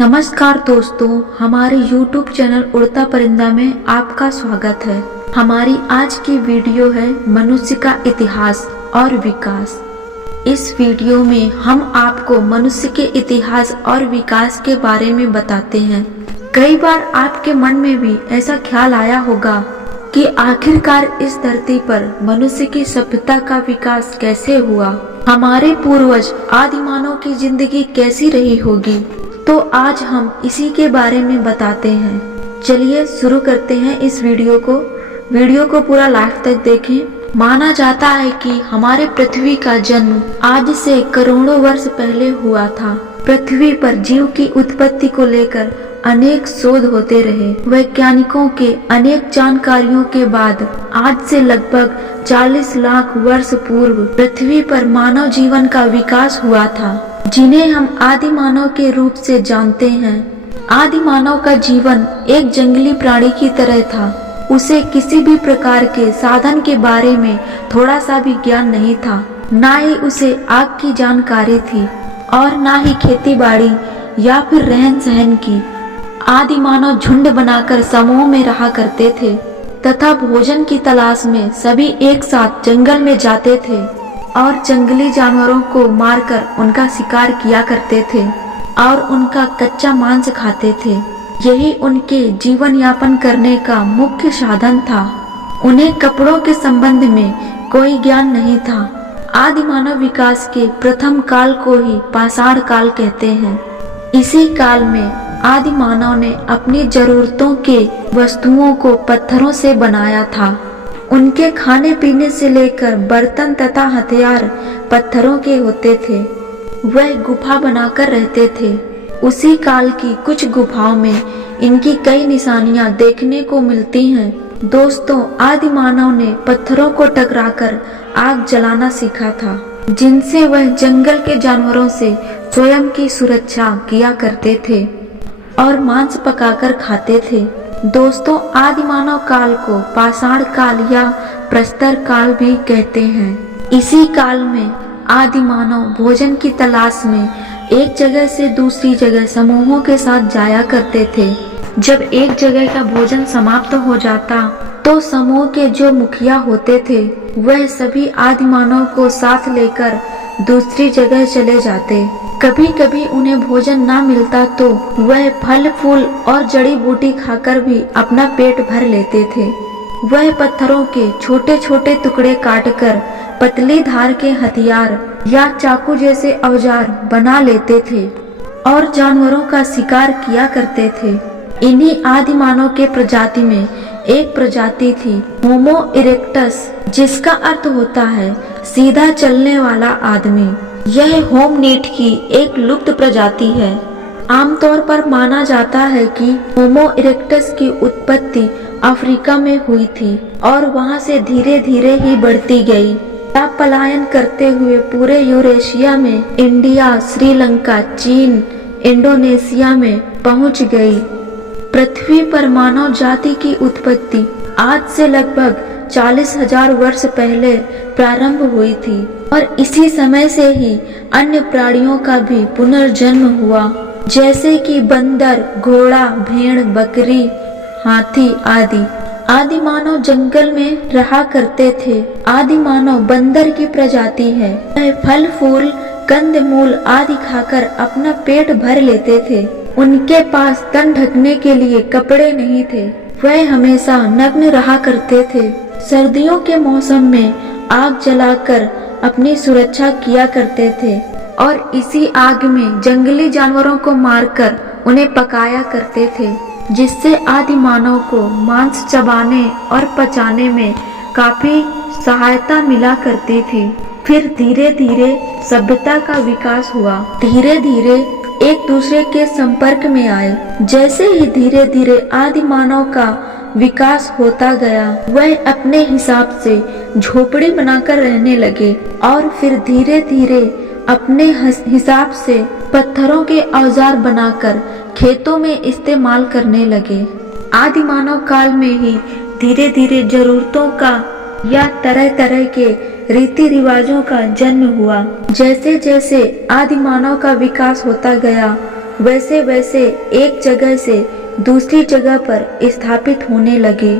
नमस्कार दोस्तों, हमारे YouTube चैनल उड़ता परिंदा में आपका स्वागत है। हमारी आज की वीडियो है मनुष्य का इतिहास और विकास। इस वीडियो में हम आपको मनुष्य के इतिहास और विकास के बारे में बताते हैं। कई बार आपके मन में भी ऐसा ख्याल आया होगा कि आखिरकार इस धरती पर मनुष्य की सभ्यता का विकास कैसे हुआ, हमारे पूर्वज आदि मानव की जिंदगी कैसी रही होगी। तो आज हम इसी के बारे में बताते हैं। चलिए शुरू करते हैं इस वीडियो को पूरा लास्ट तक देखें। माना जाता है कि हमारे पृथ्वी का जन्म आज से करोड़ों वर्ष पहले हुआ था। पृथ्वी पर जीव की उत्पत्ति को लेकर अनेक शोध होते रहे। वैज्ञानिकों के अनेक जानकारियों के बाद आज से लगभग 40 लाख वर्ष पूर्व पृथ्वी पर मानव जीवन का विकास हुआ था, जिन्हें हम आदि मानव के रूप से जानते हैं। आदि मानव का जीवन एक जंगली प्राणी की तरह था। उसे किसी भी प्रकार के साधन के बारे में थोड़ा सा भी ज्ञान नहीं था। ना ही उसे आग की जानकारी थी और ना ही खेती बाड़ी या फिर रहन सहन की। आदि मानव झुंड बनाकर समूह में रहा करते थे तथा भोजन की तलाश में सभी एक साथ जंगल में जाते थे और जंगली जानवरों को मारकर उनका शिकार किया करते थे और उनका कच्चा मांस खाते थे। यही उनके जीवन यापन करने का मुख्य साधन था। उन्हें कपड़ों के संबंध में कोई ज्ञान नहीं था। आदि मानव विकास के प्रथम काल को ही पाषाण काल कहते हैं। इसी काल में आदि मानव ने अपनी जरूरतों के वस्तुओं को पत्थरों से बनाया था। उनके खाने पीने से लेकर बर्तन तथा हथियार पत्थरों के होते थे। वह गुफा बनाकर रहते थे। उसी काल की कुछ गुफाओं में इनकी कई निशानियां देखने को मिलती हैं। दोस्तों, आदि मानव ने पत्थरों को टकराकर आग जलाना सीखा था, जिनसे वह जंगल के जानवरों से स्वयं की सुरक्षा किया करते थे और मांस पकाकर खाते थे। दोस्तों, आदि मानव काल को पाषाण काल या प्रस्तर काल भी कहते हैं। इसी काल में आदि मानव भोजन की तलाश में एक जगह से दूसरी जगह समूहों के साथ जाया करते थे। जब एक जगह का भोजन समाप्त हो जाता तो समूह के जो मुखिया होते थे वह सभी आदि मानव को साथ लेकर दूसरी जगह चले जाते। कभी कभी उन्हें भोजन ना मिलता तो वह फल फूल और जड़ी बूटी खाकर भी अपना पेट भर लेते थे। वह पत्थरों के छोटे छोटे टुकड़े काटकर पतली धार के हथियार या चाकू जैसे औजार बना लेते थे और जानवरों का शिकार किया करते थे। इन्हीं आदि मानव के प्रजाति में एक प्रजाति थी होमो इरेक्टस, जिसका अर्थ होता है सीधा चलने वाला आदमी। यह होमनिड की एक लुप्त प्रजाति है। आमतौर पर माना जाता है कि होमो इरेक्टस की उत्पत्ति अफ्रीका में हुई थी और वहां से धीरे धीरे ही बढ़ती गई। पलायन करते हुए पूरे यूरेशिया में, इंडिया, श्रीलंका, चीन, इंडोनेशिया में पहुंच गई। पृथ्वी पर मानव जाति की उत्पत्ति आज से लगभग 40,000 वर्ष पहले प्रारंभ हुई थी और इसी समय से ही अन्य प्राणियों का भी पुनर्जन्म हुआ, जैसे कि बंदर, घोड़ा, भेड़, बकरी, हाथी आदि। आदि मानव जंगल में रहा करते थे। आदि मानव बंदर की प्रजाति है। वह फल फूल, कंद मूल आदि खाकर अपना पेट भर लेते थे। उनके पास तन ढकने के लिए कपड़े नहीं थे। वह हमेशा नग्न रहा करते थे। सर्दियों के मौसम में आग जलाकर अपनी सुरक्षा किया करते थे और इसी आग में जंगली जानवरों को मारकर उन्हें पकाया करते थे, जिससे आदि मानव को मांस चबाने और पचाने में काफी सहायता मिला करती थी। फिर धीरे धीरे सभ्यता का विकास हुआ। धीरे धीरे एक दूसरे के संपर्क में आए। जैसे ही धीरे धीरे आदि मानव का विकास होता गया, वह अपने हिसाब से झोपड़ी बनाकर रहने लगे और फिर धीरे धीरे अपने हिसाब से पत्थरों के औजार बनाकर खेतों में इस्तेमाल करने लगे। आदि मानव काल में ही धीरे धीरे जरूरतों का या तरह तरह के रीति रिवाजों का जन्म हुआ। जैसे जैसे आदि मानव का विकास होता गया, वैसे वैसे एक जगह से दूसरी जगह पर स्थापित होने लगे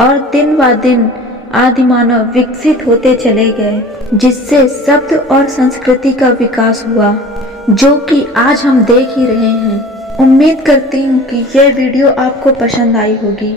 और दिन ब दिन आदिमानव विकसित होते चले गए, जिससे शब्द और संस्कृति का विकास हुआ, जो कि आज हम देख ही रहे हैं। उम्मीद करती हूँ कि यह वीडियो आपको पसंद आई होगी।